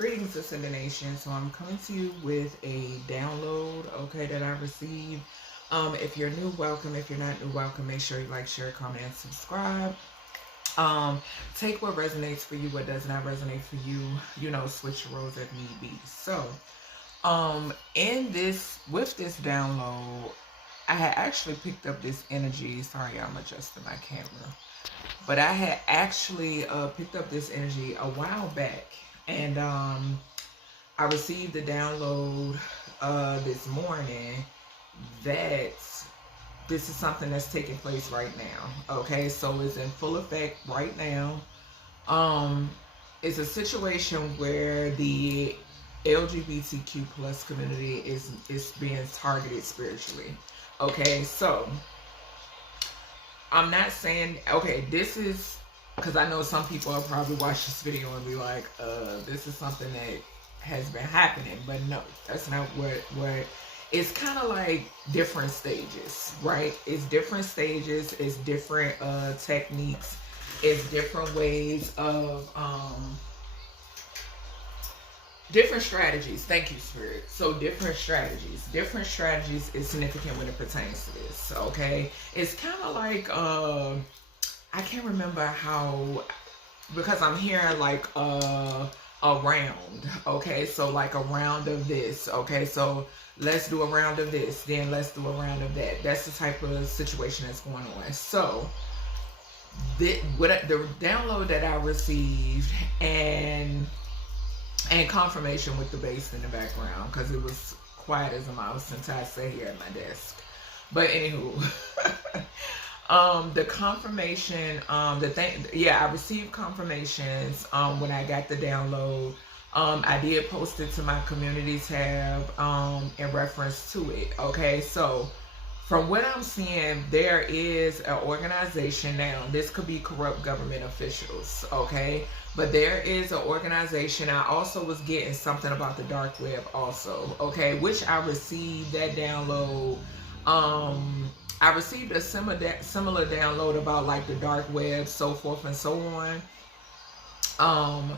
Greetings, dissemination. So I'm coming to you with a download, okay, that I received. If you're new, welcome. If you're not new, welcome. Make sure you like, share, comment, and subscribe. Take what resonates for you, what does not resonate for you. You know, switch your roles if need be. So, with this download, I had actually picked up this energy. Sorry, I'm adjusting my camera. But I had actually picked up this energy a while back. And I received the download this morning that this is something that's taking place right now. Okay, so it's in full effect right now. It's a situation where the LGBTQ plus community is being targeted spiritually. Okay, so I'm not saying, okay, this is, because I know some people will probably watch this video and be like, this is something that has been happening. But no, that's not what it's kind of like different stages, right? It's different stages, it's different techniques, it's different ways of different strategies. Thank you, Spirit. So different strategies is significant when it pertains to this. Okay, it's kind of like I can't remember how, because I'm hearing like a round. Okay, so like a round of this. Okay, so let's do a round of this, then let's do a round of that. That's the type of situation that's going on. So the download that I received and confirmation with the bass in the background, because it was quiet as a mouse until I sat here at my desk. But anywho, the confirmation, I received confirmations when I got the download. I did post it to my community tab in reference to it. Okay, so from what I'm seeing, there is an organization now. This could be corrupt government officials, okay? But there is an organization. I also was getting something about the dark web also, okay? Which I received that download. I received a similar download about like the dark web, so forth and so on.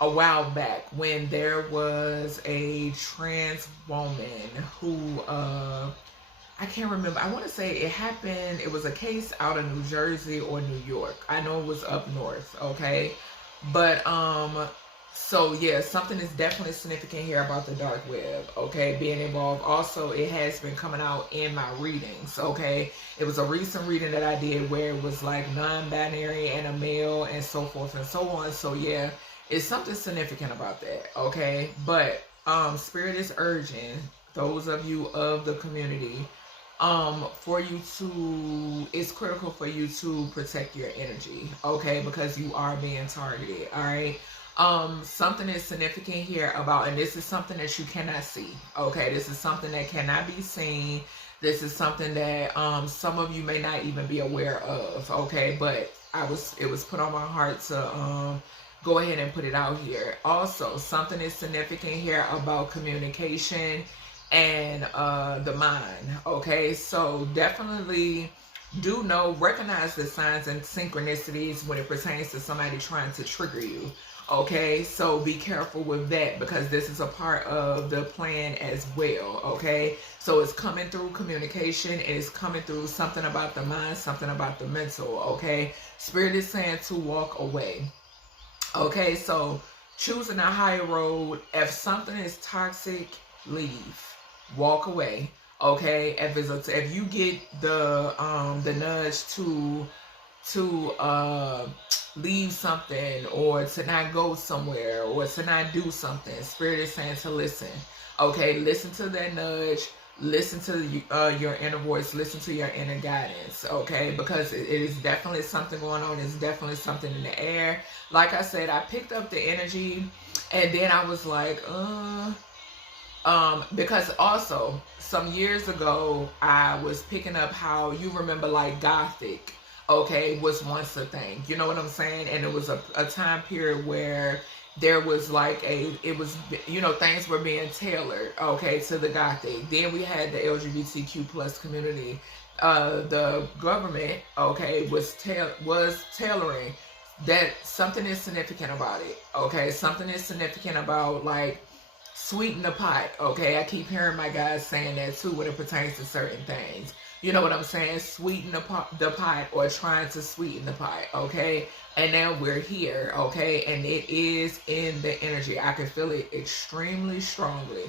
A while back when there was a trans woman who, I can't remember. I want to say it happened. It was a case out of New Jersey or New York. I know it was up north. Okay. But, so yeah, something is definitely significant here about the dark web. Okay. Being involved. Also, it has been coming out in my readings. Okay. It was a recent reading that I did where it was like non-binary and a male and so forth and so on. So yeah, it's something significant about that. Okay. But, Spirit is urging those of you of the community, it's critical for you to protect your energy, okay, because you are being targeted. All right. Something is significant here about, and this is something that you cannot see. Okay, this is something that cannot be seen. This is something that some of you may not even be aware of. Okay, but it was put on my heart to go ahead and put it out here. Also, something is significant here about communication and the mind. Okay, so definitely recognize the signs and synchronicities when it pertains to somebody trying to trigger you. Okay, so be careful with that, because this is a part of the plan as well. Okay, so it's coming through communication, and it's coming through something about the mind, something about the mental. Okay, Spirit is saying to walk away. Okay, so choosing a higher road. If something is toxic, leave. Walk away. Okay, if you get the nudge to leave something, or to not go somewhere, or to not do something, Spirit is saying to listen. Okay, listen to that nudge. Listen to your inner voice. Listen to your inner guidance. Okay, because it is definitely something going on. It's definitely something in the air. Like I said, I picked up the energy, and then I was like, because also some years ago I was picking up how, you remember, like Gothic, okay, was once a thing. You know what I'm saying? And it was a time period where there was like things were being tailored, okay, to the Gothic. Then we had the LGBTQ plus community. The government, okay, was tailoring that something is significant about it. Okay, something is significant about, like, sweeten the pot. Okay, I keep hearing my guys saying that too when it pertains to certain things. You know what I'm saying? Sweeten the pot, or trying to sweeten the pot. Okay, and now we're here. Okay, and it is in the energy. I can feel it extremely strongly.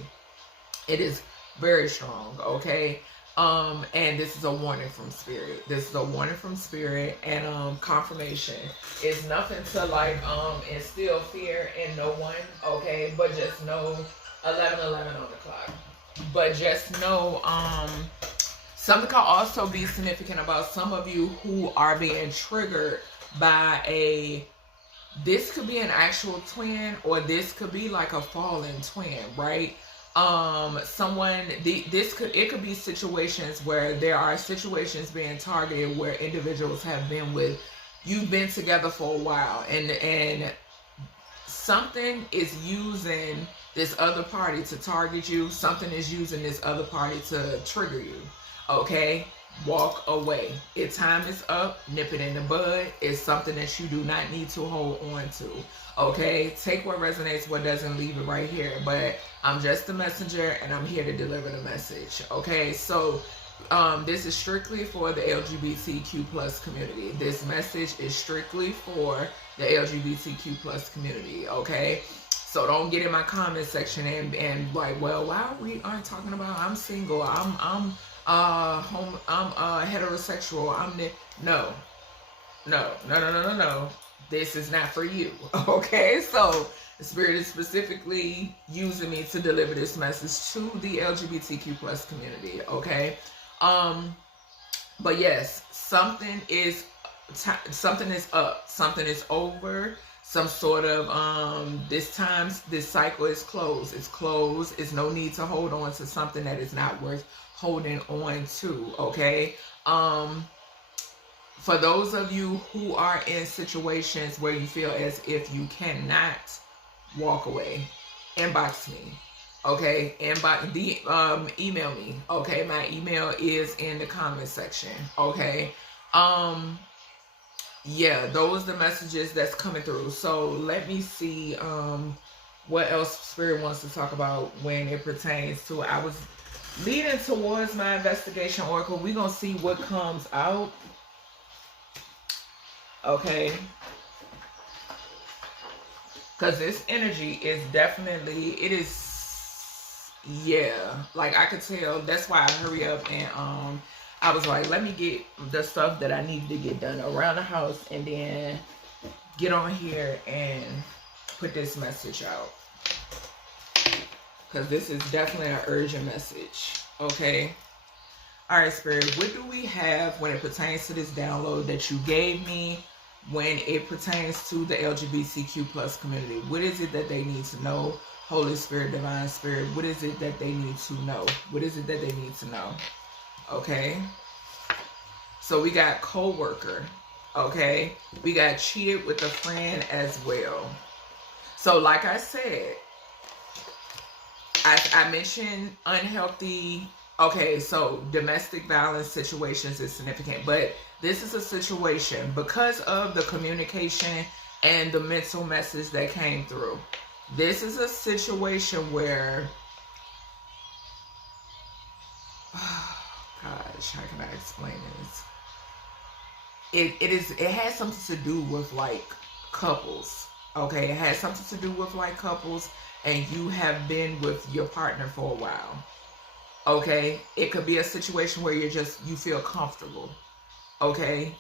It is very strong. Okay. And this is a warning from spirit. This is a warning from spirit, and confirmation. It's nothing to, like, instill fear in no one, okay? But just know 11:11 on the clock. But just know something can also be significant about some of you who are being triggered by this could be an actual twin, or this could be like a fallen twin, right? It could be situations where there are situations being targeted where individuals have been with, you've been together for a while, and something is using this other party to target you. Something is using this other party to trigger you. Okay, walk away. If time is up, nip it in the bud. It's something that you do not need to hold on to. Okay, take what resonates, what doesn't, leave it right here. But I'm just the messenger, and I'm here to deliver the message. Okay, so this is strictly for the LGBTQ plus community. This message is strictly for the LGBTQ plus community. Okay, so don't get in my comment section and like, well, why aren't talking about I'm single, I'm heterosexual, no. This is not for you. Okay, so the spirit is specifically using me to deliver this message to the LGBTQ plus community. Okay, but yes, something is up, something is over, some sort of this cycle is closed. It's no need to hold on to something that is not worth holding on to. Okay, for those of you who are in situations where you feel as if you cannot walk away, inbox me. Okay, email me. Okay, my email is in the comment section. Okay, yeah, those are the messages that's coming through. So let me see what else Spirit wants to talk about when it pertains to, I was leading towards my investigation oracle. We're gonna see what comes out. Okay, because this energy is definitely, yeah, like I could tell. That's why I hurry up, and I was like, let me get the stuff that I needed to get done around the house, and then get on here and put this message out, because this is definitely an urgent message. Okay, all right, Spirit, what do we have when it pertains to this download that you gave me? When it pertains to the LGBTQ plus community, what is it that they need to know? Holy Spirit, Divine Spirit, what is it that they need to know? What is it that they need to know? Okay, so we got co-worker. Okay, we got cheated with a friend as well. So like I said, I mentioned unhealthy. Okay, so domestic violence situations is significant, but this is a situation because of the communication and the mental message that came through. This is a situation where, oh gosh, how can I explain this? It has something to do with like couples. Okay, it has something to do with like couples, and you have been with your partner for a while. Okay, it could be a situation where you feel comfortable. Okay,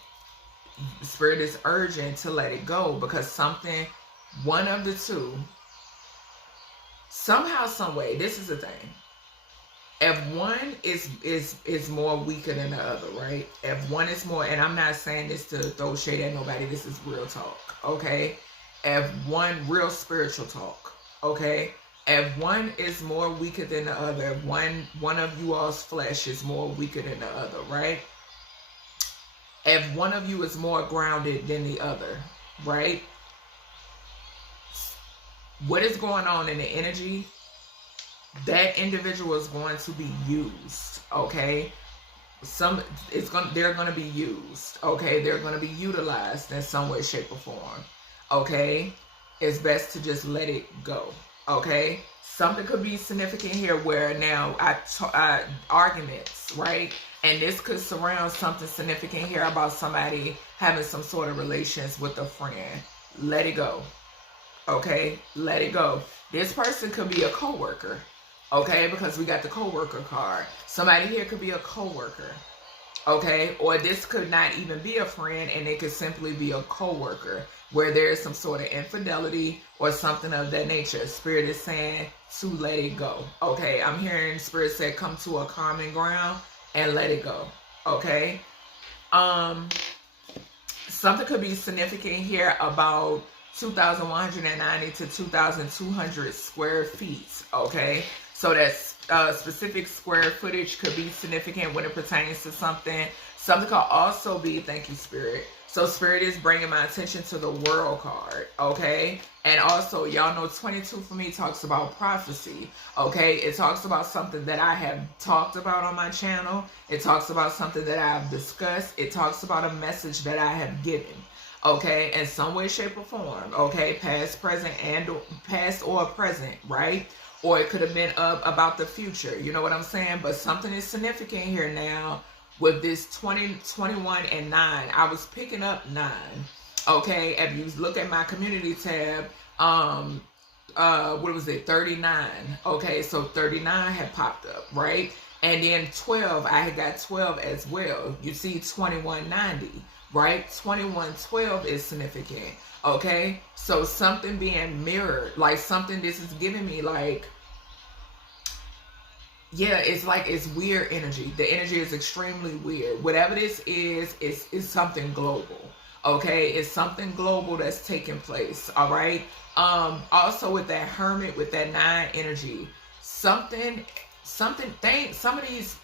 Spirit is urgent to let it go, because one of the two, somehow, some way, this is the thing. If one is more weaker than the other, right? If one is more, and I'm not saying this to throw shade at nobody, this is real talk. Okay, if one, real spiritual talk. Okay, if one is more weaker than the other, if one of you all's flesh is more weaker than the other, right? If one of you is more grounded than the other, right? What is going on in the energy? That individual is going to be used, okay? they're gonna be used, okay? They're gonna be utilized in some way, shape, or form, okay? It's best to just let it go, okay? Something could be significant here where now arguments, right? And this could surround something significant here about somebody having some sort of relations with a friend. Let it go, okay? Let it go. This person could be a coworker, okay? Because we got the coworker card. Somebody here could be a coworker, okay? Or this could not even be a friend, and it could simply be a coworker where there is some sort of infidelity or something of that nature. Spirit is saying to let it go, okay? I'm hearing Spirit say come to a common ground and let it go, okay? Something could be significant here about 2,190 to 2,200 square feet, okay? So that's specific square footage could be significant when it pertains to something. Something could also be, thank you, Spirit. So Spirit is bringing my attention to the World card, okay? And also, y'all know 22 for me talks about prophecy, okay? It talks about something that I have talked about on my channel. It talks about something that I have discussed. It talks about a message that I have given, okay? In some way, shape, or form, okay? Past, present, and past or present, right? Or it could have been about the future, you know what I'm saying? But something is significant here now. With this 20, 21, and 9, I was picking up 9. Okay, if you look at my community tab, what was it, 39. Okay, so 39 had popped up, right? And then 12, I had got 12 as well. You see 2190, right? 2112 is significant. Okay, so something being mirrored, like something this is giving me, like, yeah, it's like it's weird energy. The energy is extremely weird. Whatever this is something global. Okay, it's something global that's taking place. All right. Also with that Hermit, with that 9 energy, some of these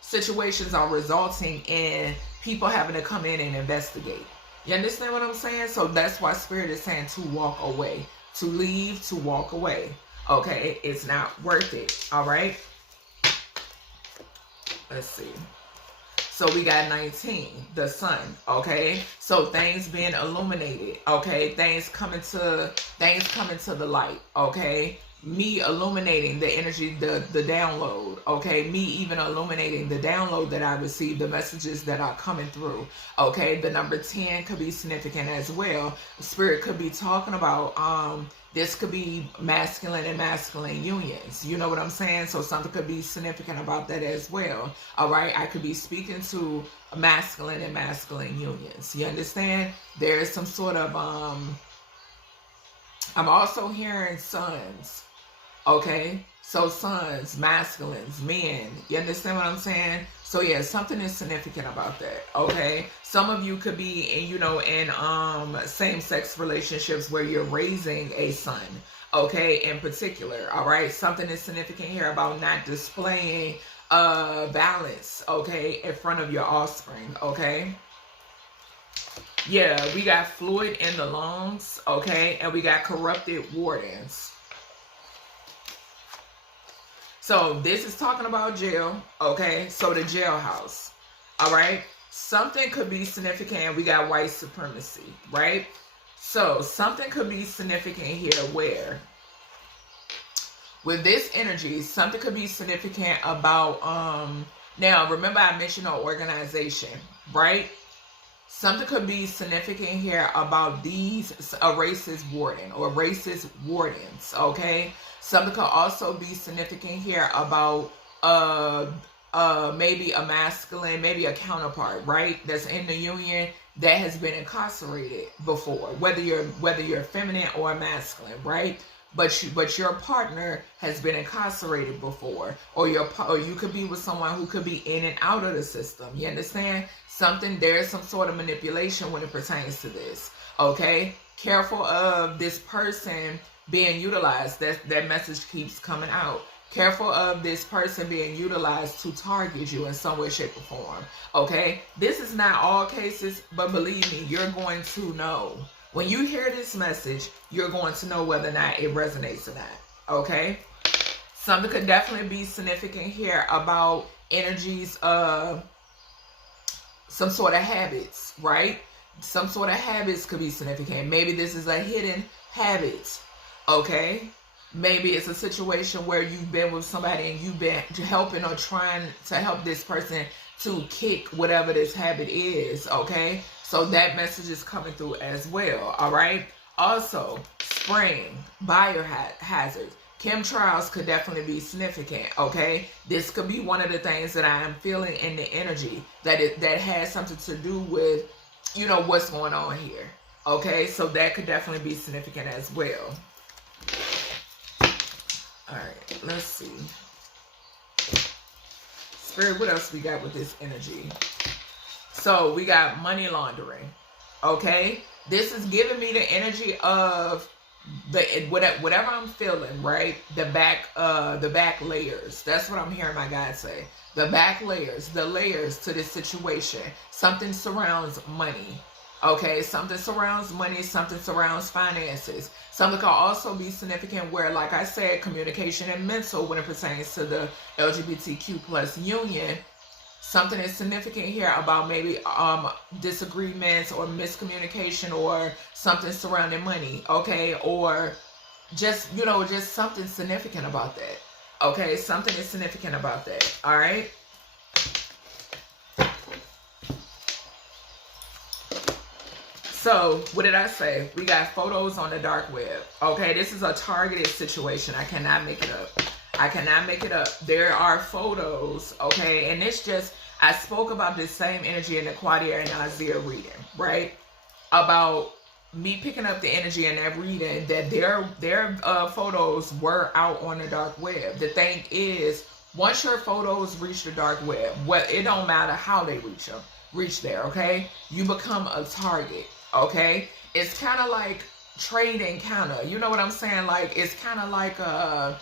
situations are resulting in people having to come in and investigate. You understand what I'm saying? So that's why Spirit is saying to walk away, to leave, to walk away. Okay, it's not worth it. All right. Let's see. So we got 19, the sun. Okay. So things being illuminated. Okay. Things coming to the light. Okay. Me illuminating the energy, the download. Okay. Me even illuminating the download that I received, the messages that are coming through. Okay. The number 10 could be significant as well. Spirit could be talking about, this could be masculine and masculine unions. You know what I'm saying? So something could be significant about that as well. All right. I could be speaking to masculine and masculine unions. You understand? There is some sort of, I'm also hearing sons. Okay. So sons, masculines, men. You understand what I'm saying? So yeah, something is significant about that. Okay. Some of you could be in same-sex relationships where you're raising a son. Okay, in particular. All right. Something is significant here about not displaying balance, okay, in front of your offspring. Okay. Yeah, we got fluid in the lungs, okay, and we got corrupted wardens. So this is talking about jail, okay? So the jailhouse, all right? Something could be significant. We got white supremacy, right? So something could be significant here where with this energy, something could be significant about, now remember I mentioned an organization, right? Something could be significant here about these, a racist warden or racist wardens, okay? Something could also be significant here about maybe a masculine, maybe a counterpart, right? That's in the union that has been incarcerated before, whether you're feminine or masculine, right? But your partner has been incarcerated before, or you could be with someone who could be in and out of the system. You understand? There is some sort of manipulation when it pertains to this. Okay, careful of this person being utilized. That message keeps coming out. Careful of this person being utilized to target you in some way, shape, or form. Okay, this is not all cases, but believe me, you're going to know. When you hear this message, you're going to know whether or not it resonates or not. Okay? Something could definitely be significant here about energies of some sort of habits, right? Some sort of habits could be significant. Maybe this is a hidden habit, okay? Maybe it's a situation where you've been with somebody and you've been helping or trying to help this person to kick whatever this habit is, okay? So that message is coming through as well, all right? Also, spring, biohazards, chemtrails could definitely be significant, okay? This could be one of the things that I am feeling in the energy that has something to do with, you know, what's going on here, okay? So that could definitely be significant as well. All right, let's see. Spirit, what else we got with this energy? So we got money laundering, okay? This is giving me the energy of whatever I'm feeling, right? The back layers. That's what I'm hearing my guys say. The back layers, the layers to this situation. Something surrounds money. Okay, something surrounds money, something surrounds finances. Something can also be significant where, like I said, communication and mental when it pertains to the LGBTQ plus union. Something is significant here about maybe disagreements or miscommunication or something surrounding money, okay? Or just, you know, just something significant about that. Okay, something is significant about that, all right? So, what did I say? We got photos on the dark web. Okay, this is a targeted situation. I cannot make it up. I cannot make it up. There are photos, okay? And it's just, I spoke about this same energy in the Quadia and Isaiah reading, right? About me picking up the energy in that reading that their photos were out on the dark web. The thing is, once your photos reach the dark web, it don't matter how they reach there, okay? You become a target. Okay, it's kind of like trading, you know what I'm saying? Like, it's kind of like a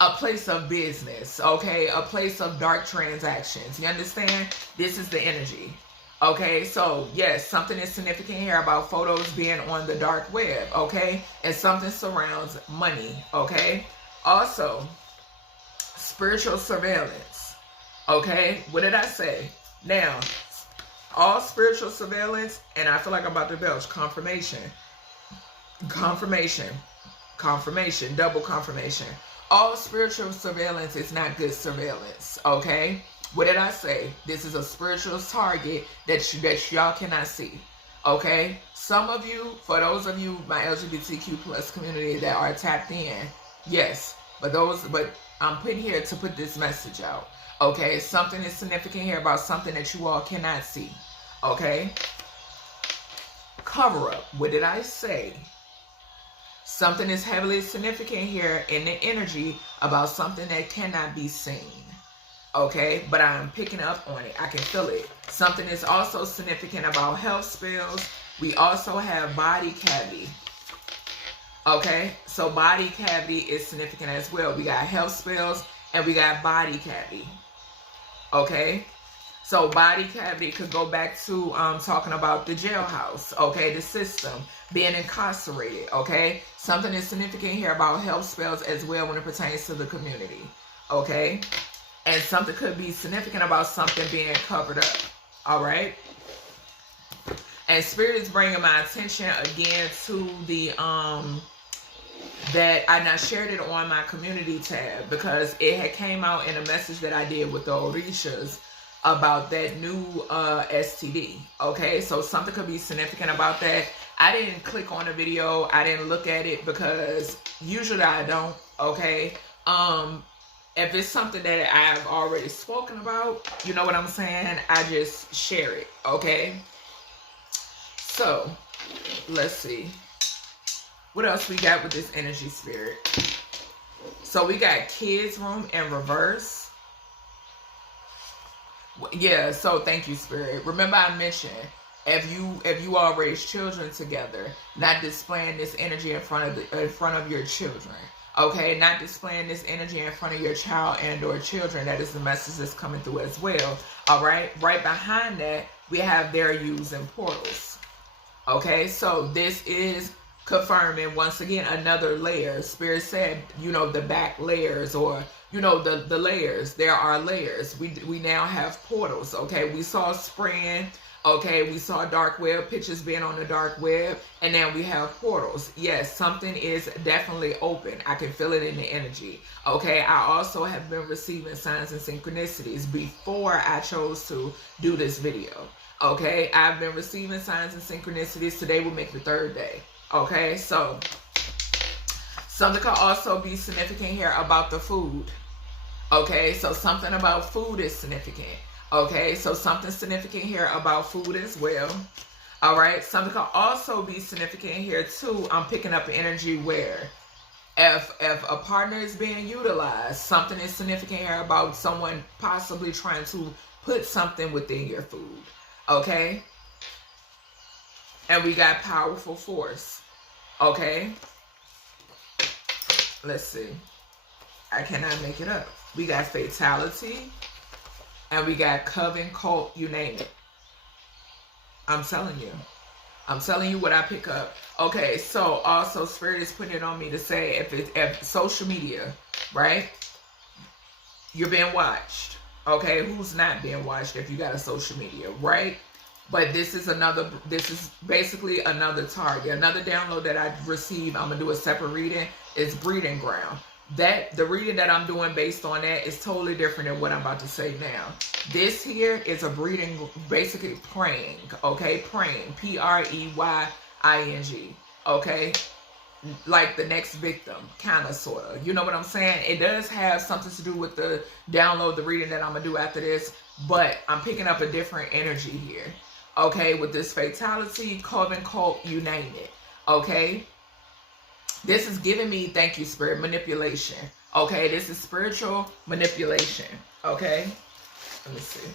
place of business, okay? A place of dark transactions. You understand? This is the energy. Okay, so yes, something is significant here about photos being on the dark web, okay? And something surrounds money, okay? Also, spiritual surveillance, okay? What did I say? Now, all spiritual surveillance, and I feel like I'm about to belch, confirmation, double confirmation. All spiritual surveillance is not good surveillance, okay? What did I say? This is a spiritual target that y'all cannot see, okay? Some of you, for those of you, my LGBTQ plus community that are tapped in, yes, but I'm putting here to put this message out. Okay, something is significant here about something that you all cannot see. Okay? Cover up. What did I say? Something is heavily significant here in the energy about something that cannot be seen. Okay? But I'm picking up on it. I can feel it. Something is also significant about health spells. We also have body cavity. Okay? So body cavity is significant as well. We got health spells and we got body cavity. Okay, so body cavity could go back to talking about the jailhouse, okay, the system, being incarcerated, okay? Something is significant here about health spells as well when it pertains to the community, okay? And something could be significant about something being covered up, all right? And Spirit is bringing my attention again to the, that I shared it on my community tab because it had came out in a message that I did with the Orishas about that new STD. Okay, so something could be significant about that. I didn't click on the video. I didn't look at it because usually I don't. Okay, if it's something that I've already spoken about, you know what I'm saying, I just share it. Okay, so let's see. What else we got with this energy, Spirit? So we got kids room in reverse. Yeah, so thank you, Spirit. Remember I mentioned if you all raise children together, not displaying this energy in front of your children. Okay, not displaying this energy in front of your child and or children. That is the message that's coming through as well. All right, right behind that we have their using portals. Okay, so this is confirming once again another layer. Spirit said, you know, the back layers, or you know, the layers. There are layers. We now have portals. Okay, we saw spraying. Okay, we saw dark web, pictures being on the dark web, and now we have portals. Yes, something is definitely open. I can feel it in the energy. Okay, I also have been receiving signs and synchronicities before I chose to do this video. Okay, I've been receiving signs and synchronicities. Today will make the third day. Okay, so something could also be significant here about the food. Okay, so something about food is significant. Okay, so something significant here about food as well. All right, something could also be significant here too. I'm picking up energy where if a partner is being utilized, something is significant here about someone possibly trying to put something within your food. Okay, and we got powerful force. Okay, let's see. I cannot make it up. We got fatality. And we got coven, cult, you name it. I'm telling you. I'm telling you what I pick up. Okay, so also Spirit is putting it on me to say if social media, right? You're being watched. Okay, who's not being watched if you got a social media, right? But this is basically another target. Another download that I received, I'm going to do a separate reading, is breeding ground. The reading that I'm doing based on that is totally different than what I'm about to say now. This here is a breeding, basically praying, okay? Praying, Preying, okay? Like the next victim, kind of, sort of. You know what I'm saying? It does have something to do with the download, the reading that I'm going to do after this, but I'm picking up a different energy here, okay? With this fatality, coven, cult, you name it, okay? This is giving me, thank you, Spirit, manipulation. Okay, this is spiritual manipulation. Okay, let me see.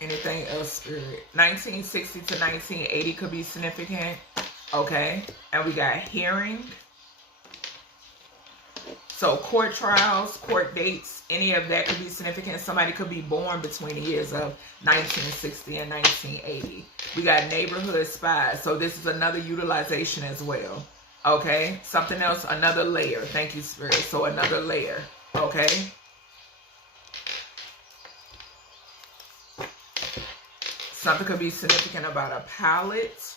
Anything else, Spirit? 1960 to 1980 could be significant. Okay, and we got hearing. So court trials, court dates, any of that could be significant. Somebody could be born between the years of 1960 and 1980. We got neighborhood spies. So this is another utilization as well. Okay. Something else, another layer. Thank you, Spirit. So another layer. Okay. Something could be significant about a palette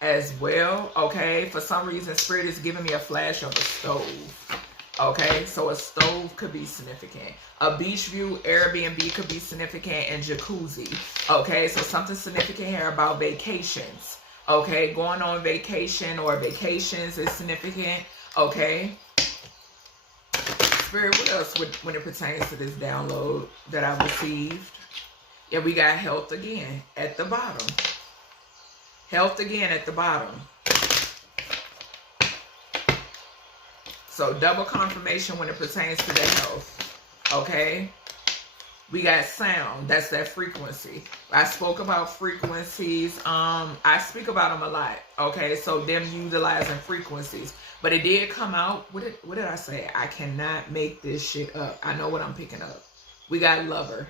as well. Okay. For some reason, Spirit is giving me a flash of a stove. Okay, so a stove could be significant. A beach view, Airbnb could be significant, and jacuzzi. Okay, so something significant here about vacations. Okay, going on vacation or vacations is significant. Okay. Spirit, what else when it pertains to this download that I received? Yeah, we got health again at the bottom. Health again at the bottom. So double confirmation when it pertains to their health. Okay. We got sound. That's that frequency. I spoke about frequencies. I speak about them a lot. Okay. So them utilizing frequencies. But it did come out. What did I say? I cannot make this shit up. I know what I'm picking up. We got lover.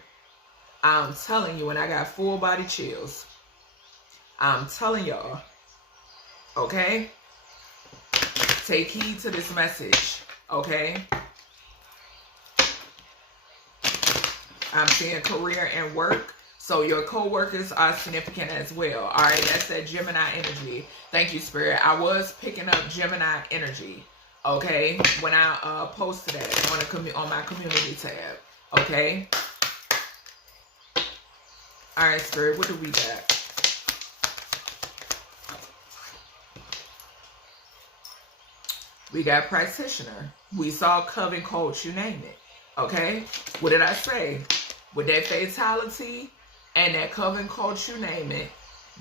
I'm telling you, and I got full body chills. I'm telling y'all. Okay. Take heed to this message, okay? I'm seeing career and work. So your co-workers are significant as well. All right, that's that Gemini energy. Thank you, Spirit. I was picking up Gemini energy, okay? When I posted that on my community tab, okay? All right, Spirit, what do we got? We got practitioner. We saw coven, coach, you name it. Okay? What did I say? With that fatality and that coven, coach, you name it,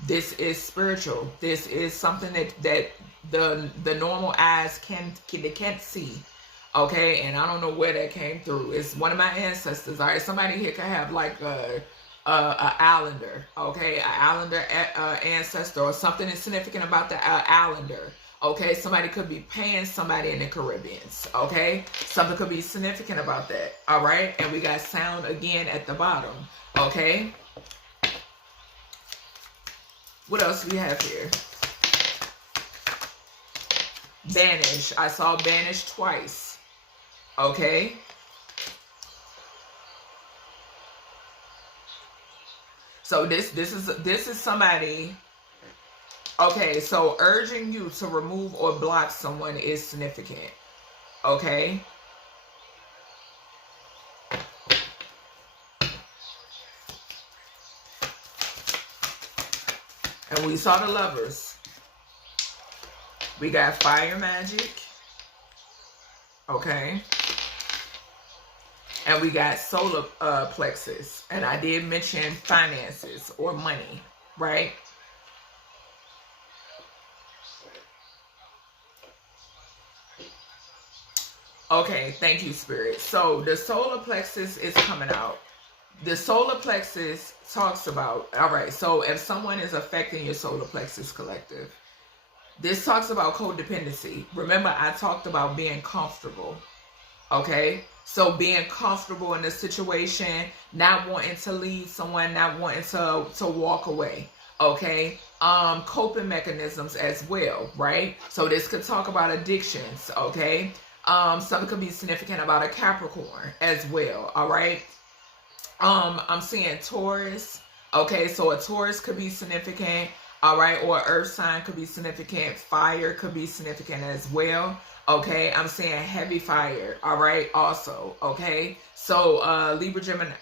this is spiritual. This is something that the normal eyes can't see. Okay? And I don't know where that came through. It's one of my ancestors. All right? Somebody here can have like a islander. Okay? An islander ancestor or something is significant about the islander. Okay, somebody could be paying somebody in the Caribbean. Okay, something could be significant about that. All right, and we got sound again at the bottom. Okay, what else do we have here? Banish. I saw banish twice. Okay. So this is somebody. Okay, so urging you to remove or block someone is significant. Okay. And we saw the Lovers. We got fire magic. Okay. And we got solar plexus. And I did mention finances or money, right? Okay, thank you, Spirit. So the solar plexus is coming out. The solar plexus talks about, all right, so if someone is affecting your solar plexus collective, this talks about codependency. Remember, I talked about being comfortable. Okay, so being comfortable in the situation, not wanting to leave someone, not wanting to walk away. Okay, coping mechanisms as well, right? So this could talk about addictions. Okay, something could be significant about a Capricorn as well. All right, I'm seeing Taurus. Okay, so a Taurus could be significant. All right, or earth sign could be significant. Fire could be significant as well. Okay, I'm saying heavy fire. All right, also. Okay, so Libra, Gemini.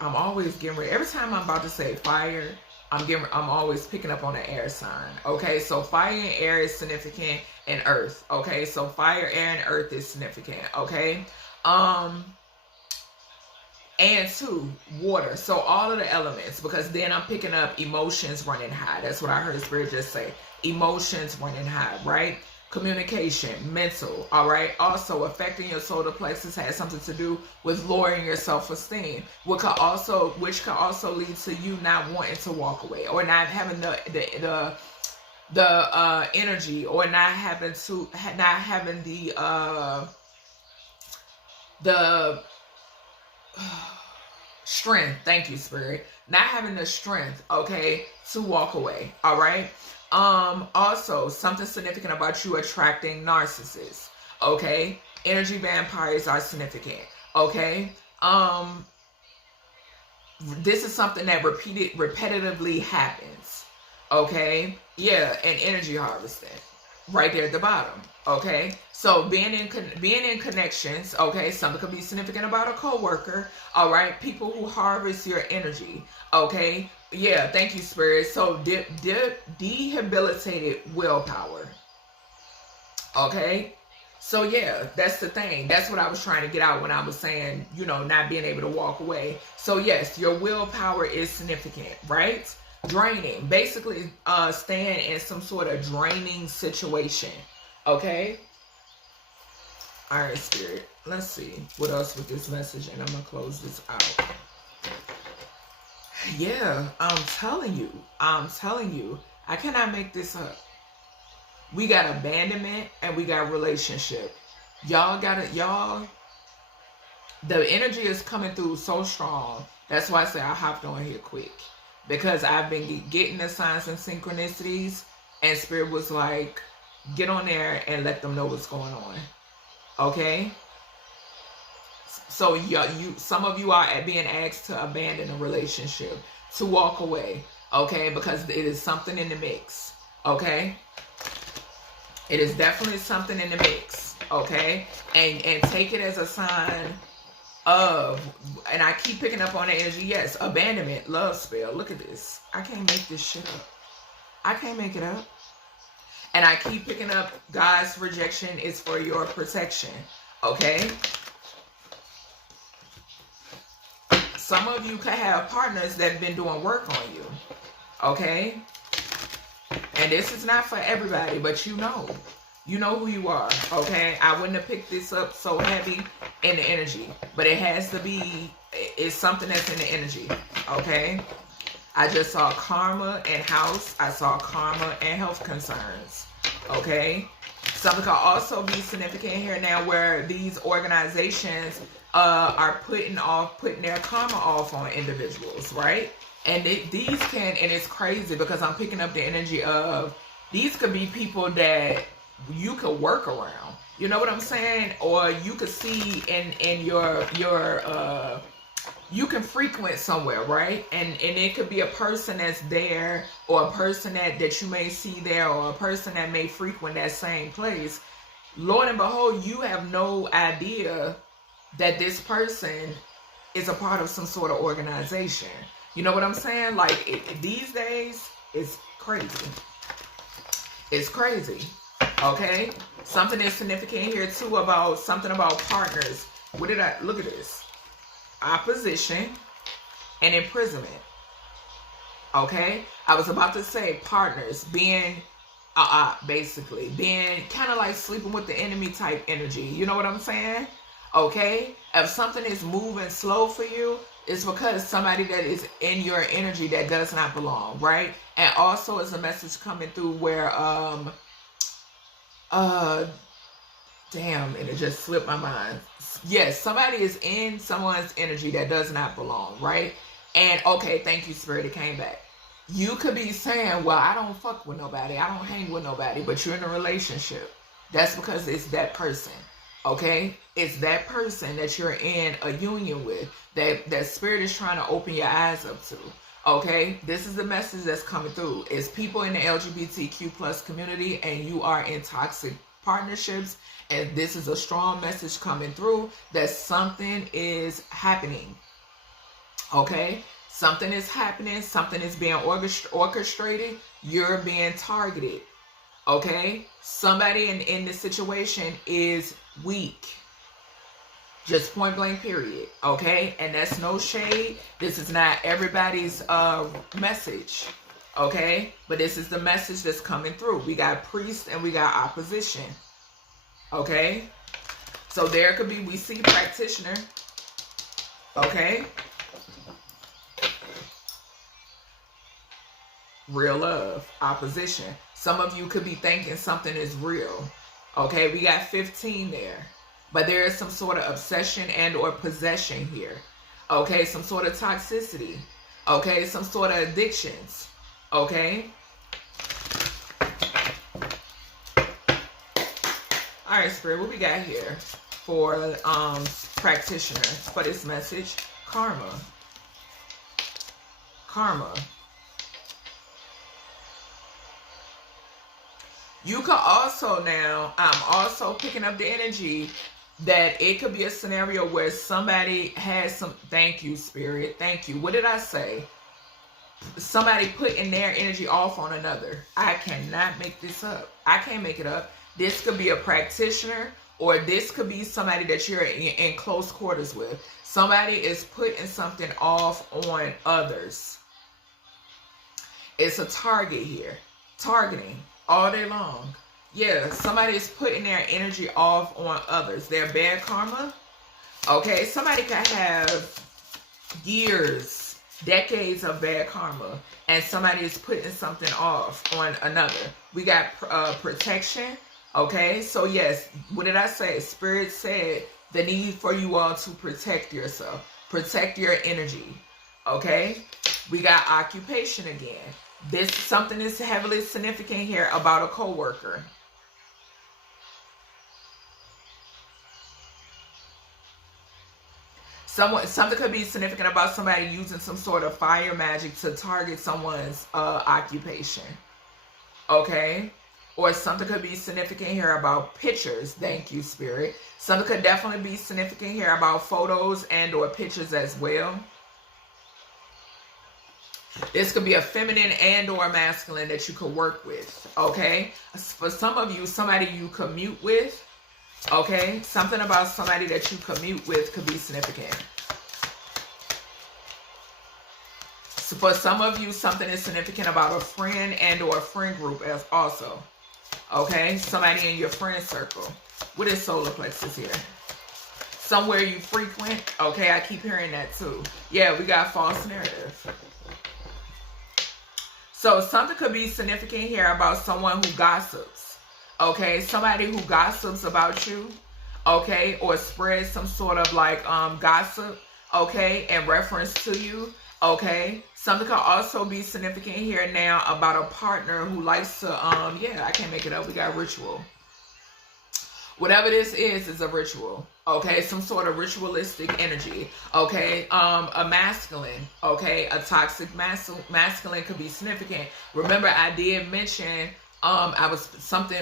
I'm always getting ready. Every time I'm about to say fire, I'm always picking up on an air sign. Okay, so fire and air is significant, and earth. Okay, so fire, air, and earth is significant. Okay, and two, water. So all of the elements, because then I'm picking up emotions running high. That's what I heard Spirit just say. Emotions running high, right? Communication, mental, all right? Also, affecting your solar plexus has something to do with lowering your self-esteem, which could also lead to you not wanting to walk away, or not having the energy, or not having the strength. Thank you, Spirit. Not having the strength, okay, to walk away. All right. Also, something significant about you attracting narcissists. Okay. Energy vampires are significant. Okay. This is something that repetitively happens. Okay. Yeah, and energy harvesting. Right there at the bottom. Okay, so being in connections. Okay, something could be significant about a coworker. All right, people who harvest your energy. Okay, yeah, thank you, Spirit. So debilitated willpower. Okay, so yeah, that's the thing. That's what I was trying to get out when I was saying, not being able to walk away. So yes, your willpower is significant, right? Draining, basically staying in some sort of draining situation. Okay, all right, Spirit, let's see what else with this message, and I'm gonna close this out. Yeah, I'm telling you, I cannot make this up. We got abandonment and we got relationship. The energy is coming through so strong. That's why I say I hopped on here quick. Because I've been getting the signs and synchronicities, and Spirit was like, get on there and let them know what's going on. Okay? So some of you are being asked to abandon a relationship, to walk away. Okay? Because it is something in the mix. Okay? It is definitely something in the mix. Okay? And take it as a sign of, and I keep picking up on the energy, yes, abandonment, love spell. Look at this. I can't make this shit up. I can't make it up. And I keep picking up God's rejection is for your protection. Okay? Some of you could have partners that have been doing work on you. Okay? And this is not for everybody, but you know who you are. Okay? I wouldn't have picked this up so heavy in the energy, but it has to be, it's something that's in the energy. Okay? I just saw karma and house. I saw karma and health concerns. Okay. Something could also be significant here now where these organizations are putting their karma off on individuals, right? And these can, and it's crazy because I'm picking up the energy of these could be people that you could work around. You know what I'm saying? Or you could see in your you can frequent somewhere, right? And it could be a person that's there, or a person that you may see there, or a person that may frequent that same place. Lord and behold, you have no idea that this person is a part of some sort of organization. You know what I'm saying? Like these days, it's crazy. It's crazy. Okay? Something is significant here too about something about partners. What did I look at this? Opposition and imprisonment. Okay? I was about to say partners being basically being kind of like sleeping with the enemy type energy. You know what I'm saying? Okay? If something is moving slow for you, it's because somebody that is in your energy that does not belong, right? And also it's a message coming through where damn, and it just slipped my mind. Yes, somebody is in someone's energy that does not belong, right? And okay, thank you, Spirit, it came back. You could be saying, well, I don't fuck with nobody, I don't hang with nobody, but you're in a relationship. That's because it's that person, okay? It's that person that you're in a union with, that Spirit is trying to open your eyes up to, okay? This is the message that's coming through. It's people in the LGBTQ plus community, and you are in toxic partnerships, and this is a strong message coming through that something is happening. Okay? Something is happening. Something is being orchestrated. You're being targeted. Okay? Somebody in this situation is weak. Just point blank period. Okay? And that's no shade. This is not everybody's message. Okay? But this is the message that's coming through. We got priest and we got opposition. Okay? So there could be, we see practitioner. Okay? Real love. Opposition. Some of you could be thinking something is real. Okay? We got 15 there. But there is some sort of obsession and or possession here. Okay? Some sort of toxicity. Okay? Some sort of addictions. Okay? All right, Spirit, what we got here for practitioners for this message? Karma. Karma. You could also now, I'm also picking up the energy that it could be a scenario where somebody has some, thank you, Spirit, thank you. What did I say? Somebody putting their energy off on another. I cannot make this up. I can't make it up. This could be a practitioner, or this could be somebody that you're in close quarters with. Somebody is putting something off on others. It's a target here. Targeting all day long. Yeah, somebody is putting their energy off on others. Their bad karma. Okay, somebody could have years, decades of bad karma, and somebody is putting something off on another. We got protection. Okay, so yes, what did I say? Spirit said the need for you all to protect yourself, protect your energy. Okay, we got occupation again. This something is heavily significant here about a coworker. Something could be significant about somebody using some sort of fire magic to target someone's occupation. Okay. Or something could be significant here about pictures. Thank you, Spirit. Something could definitely be significant here about photos and or pictures as well. This could be a feminine and or masculine that you could work with. Okay? For some of you, somebody you commute with. Okay? Something about somebody that you commute with could be significant. So for some of you, something is significant about a friend and or a friend group as also. Okay, somebody in your friend circle. What is solar plexus here? Somewhere you frequent. Okay, I keep hearing that too. Yeah, we got false narrative. So something could be significant here about someone who gossips. Okay, somebody who gossips about you, okay, or spreads some sort of like gossip, okay, in reference to you, okay. Something could also be significant here now about a partner who likes to yeah, I can't make it up. We got ritual. Whatever this is a ritual, okay? Some sort of ritualistic energy, okay? A masculine, okay? A toxic masculine could be significant. Remember, I did mention,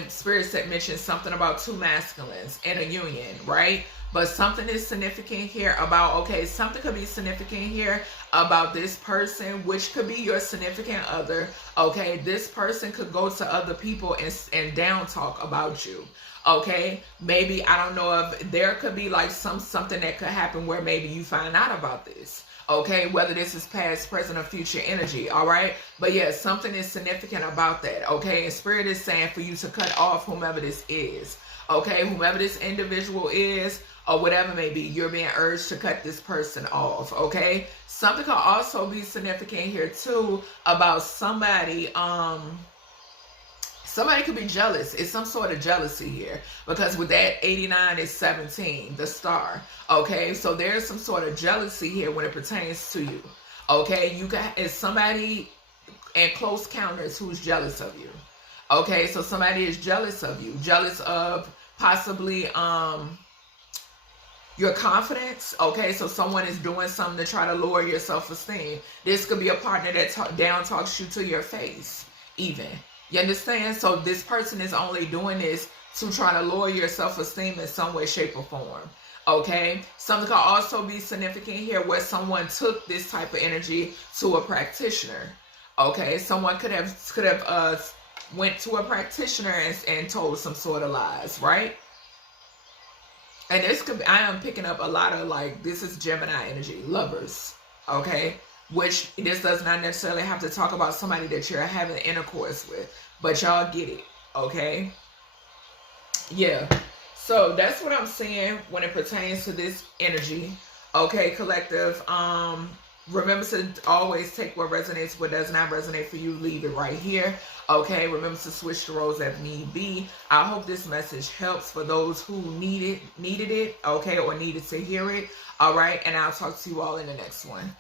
Spirit said mentioned something about two masculines in a union, right? But something is significant here about, okay, something could be significant here about this person, which could be your significant other, okay? This person could go to other people and down talk about you. Okay, maybe, I don't know, if there could be like something that could happen where maybe you find out about this. Okay, whether this is past, present, or future energy. All right, but yeah, something is significant about that. Okay, and Spirit is saying for you to cut off whomever this is. Okay, whomever this individual is, or whatever may be, you're being urged to cut this person off. Okay, something could also be significant here too about somebody. Somebody could be jealous. It's some sort of jealousy here, because with that 89 is 17, the star. Okay, so there's some sort of jealousy here when it pertains to you. Okay, you got, it's somebody in close counters who's jealous of you. Okay, so somebody is jealous of you, jealous of possibly your confidence. Okay, so someone is doing something to try to lower your self-esteem. This could be a partner that down talks you to your face, even. You understand? So this person is only doing this to try to lower your self-esteem in some way, shape, or form. Okay? Something could also be significant here where someone took this type of energy to a practitioner. Okay? Someone could have went to a practitioner and told some sort of lies, right? And this could be, I am picking up a lot of like, this is Gemini energy, lovers. Okay? Which this does not necessarily have to talk about somebody that you're having intercourse with, but y'all get it, okay? Yeah, so that's what I'm saying when it pertains to this energy, okay, collective. Remember to always take what resonates, what does not resonate for you, leave it right here, okay? Remember to switch the roles if need be. I hope this message helps for those who needed it, okay, or needed to hear it, all right? And I'll talk to you all in the next one.